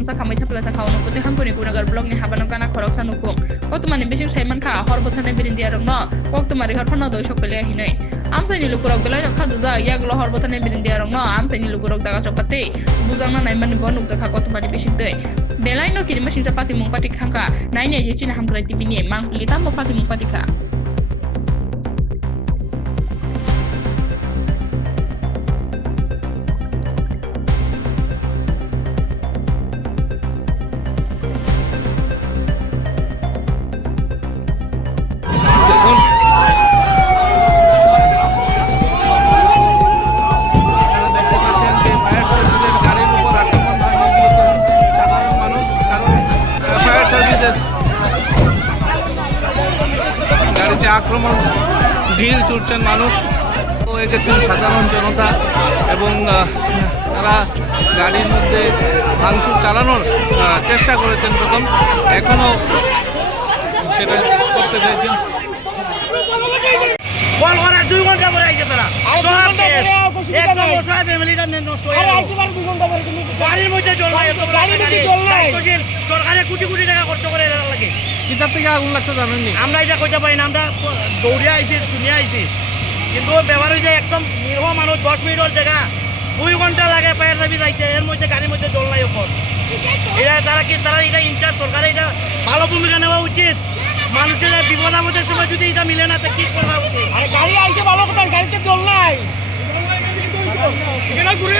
Achomsa Khambwi Thapala Sakha Anokuti Hankhorni Gounagar blog ni Habanok Gana khorok sa Nokhong Koktoma ni bising saimanka hor bwtharnai birindiya rokno Koktoma rihor phano dhoi SOKPHAI hinoi Amchai ni Lokorok Belaino khaduja Yagolo hor bwtharnai birindiya rokno Amchai ni Lokorok daga chokpate bujangna naimani bonuk jakha Koktoma ni bising dhoi Belaino kirimasinsa patimung patik thangka naine je Chini Hamkrai TV ni Mangphili Tamo patimung patika আক্রমণ ঢিল ছুটছেন মানুষ হয়ে গেছেন সাধারণ জনতা এবং তারা গাড়ির মধ্যে ভাঙচুর চালানোর চেষ্টা করেছেন প্রথম এখনো সেটা করতে চাইছেন দুই ঘন্টা পরে আইছে তারা গাড়ির মধ্যে সরকারে কোটি কোটি টাকা খরচ করে লাগে কিতাব থেকে আগুন লাগছে জানেননি আমরা এটা কইতে পারি না আমরা দৌড়ে আইছি শুনে আইছি কিন্তু ব্যবহার হয়ে যায় একদম নিরহ মানুষ 10 মিনিটের জায়গা 2 ঘন্টা লাগে পায়ের দাবি যাইতে এর মধ্যে গাড়ির মধ্যে জল নাই ওপর এটা তারা এটা ইনচার্জ সরকারে এটা ভালো ভূমিকা নেওয়া উচিত মানুষের বিপদ আপদের সময় যদি এটা মিলে না তো কি করা উচিত গাড়ি আইসে ভালো কথা গাড়িতে জল নাই এটা ঘুরে